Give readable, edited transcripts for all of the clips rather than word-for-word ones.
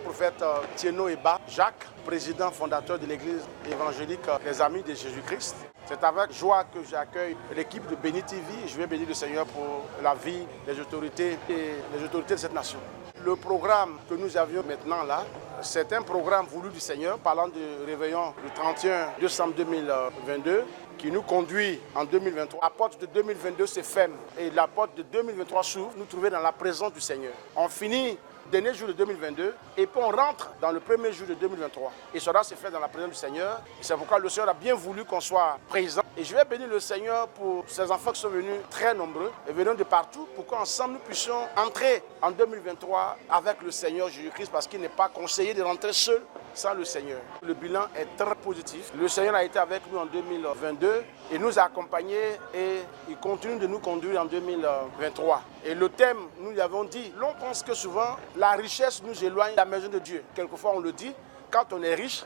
prophète Thieno Eba Jacques, président fondateur de l'église évangélique des Amis de Jésus-Christ. C'est avec joie que j'accueille l'équipe de Béni TV. Je vais bénir le Seigneur pour la vie des autorités et les autorités de cette nation. Le programme que nous avions maintenant là, c'est un programme voulu du Seigneur parlant du réveillon du 31 décembre 2022 qui nous conduit en 2023. La porte de 2022 se ferme et la porte de 2023 s'ouvre, nous trouver dans la présence du Seigneur. On finit le dernier jour de 2022 et puis on rentre dans le premier jour de 2023. Et cela se fait dans la présence du Seigneur. C'est pourquoi le Seigneur a bien voulu qu'on soit présent. Et je vais bénir le Seigneur pour ces enfants qui sont venus très nombreux et venant de partout pour qu'ensemble nous puissions entrer en 2023 avec le Seigneur Jésus-Christ parce qu'il n'est pas conseillé de rentrer seul sans le Seigneur. Le bilan est très positif. Le Seigneur a été avec nous en 2022 et nous a accompagnés et il continue de nous conduire en 2023. Et le thème, nous l'avons dit, l'on pense que souvent la richesse nous éloigne de la maison de Dieu. Quelquefois on le dit, quand on est riche,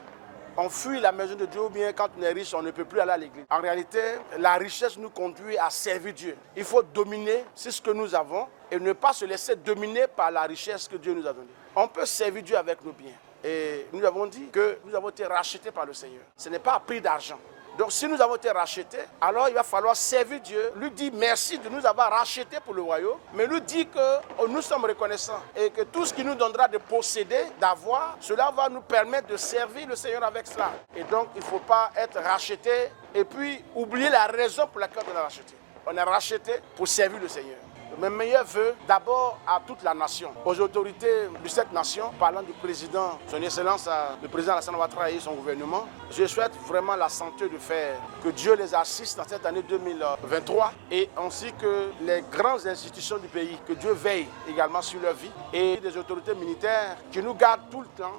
on fuit la maison de Dieu ou bien quand on est riche, on ne peut plus aller à l'église. En réalité, la richesse nous conduit à servir Dieu. Il faut dominer sur ce que nous avons et ne pas se laisser dominer par la richesse que Dieu nous a donnée. On peut servir Dieu avec nos biens. Et nous avons dit que nous avons été rachetés par le Seigneur. Ce n'est pas à prix d'argent. Donc si nous avons été rachetés, alors il va falloir servir Dieu, lui dire merci de nous avoir rachetés pour le royaume, mais lui dire que nous sommes reconnaissants et que tout ce qui nous donnera de posséder, d'avoir, cela va nous permettre de servir le Seigneur avec cela. Et donc il ne faut pas être racheté et puis oublier la raison pour laquelle on est racheté. On est racheté pour servir le Seigneur. Mes meilleurs vœux d'abord à toute la nation, aux autorités de cette nation, parlant du président, son excellence, le président Alassane Ouattara et son gouvernement. Je souhaite vraiment la santé de faire, que Dieu les assiste dans cette année 2023 et ainsi que les grandes institutions du pays, que Dieu veille également sur leur vie et les autorités militaires qui nous gardent tout le temps.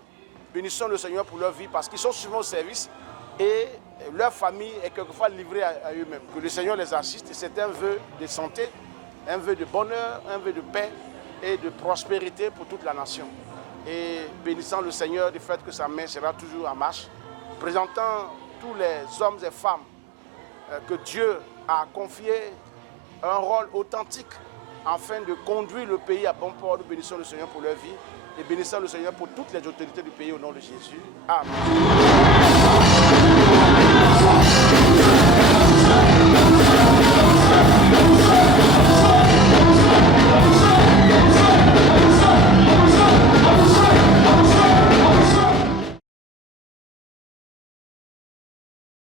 Bénissons le Seigneur pour leur vie parce qu'ils sont souvent au service et leur famille est quelquefois livrée à eux-mêmes. Que le Seigneur les assiste et c'est un vœu de santé, un vœu de bonheur, un vœu de paix et de prospérité pour toute la nation. Et bénissant le Seigneur du fait que sa main sera toujours en marche, présentant tous les hommes et femmes que Dieu a confié un rôle authentique afin de conduire le pays à bon port. Nous bénissons le Seigneur pour leur vie et bénissons le Seigneur pour toutes les autorités du pays au nom de Jésus. Amen.